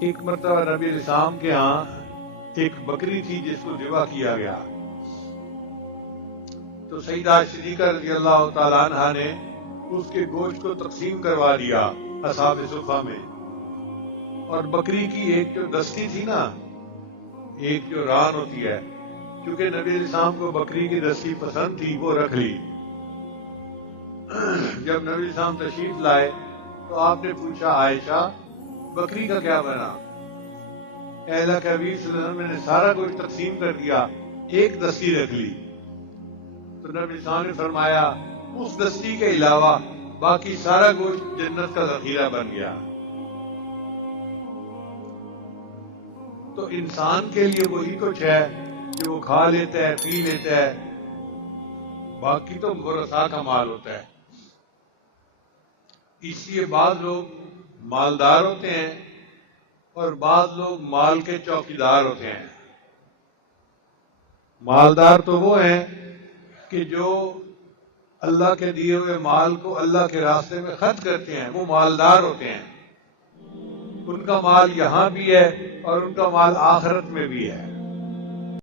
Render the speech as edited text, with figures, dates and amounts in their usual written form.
ایک مرتبہ نبی علیہ السلام کے ہاں ایک بکری تھی جس کو ذبح کیا گیا، تو سیدہ صدیقہ رضی اللہ تعالیٰ عنہ نے اس کے گوشت کو تقسیم کروا دیا اصحاب صفہ میں، اور بکری کی ایک جو دستی تھی نا، ایک جو ران ہوتی ہے، کیونکہ نبی علیہ السلام کو بکری کی دستی پسند تھی، وہ رکھ لی۔ جب نبی علیہ السلام تشریف لائے تو آپ نے پوچھا عائشہ بکری کا کیا بنا؟ اے اللہ کے حبیب صلی اللہ علیہ وسلم نے سارا گوشت تقسیم کر دیا، ایک دستی رکھ لی۔ تو نبی علیہ السلام نے فرمایا اس دستی کے علاوہ باقی سارا گوشت جنت کا ذخیرہ بن گیا۔ تو انسان کے لیے وہی کچھ ہے جو وہ کھا لیتا ہے، پی لیتا ہے، باقی تو ورثاء کا مال ہوتا ہے۔ اس لیے بعض لوگ مالدار ہوتے ہیں اور بعض لوگ مال کے چوکیدار ہوتے ہیں۔ مالدار تو وہ ہیں کہ جو اللہ کے دیے ہوئے مال کو اللہ کے راستے میں خرچ کرتے ہیں، وہ مالدار ہوتے ہیں، ان کا مال یہاں بھی ہے اور ان کا مال آخرت میں بھی ہے۔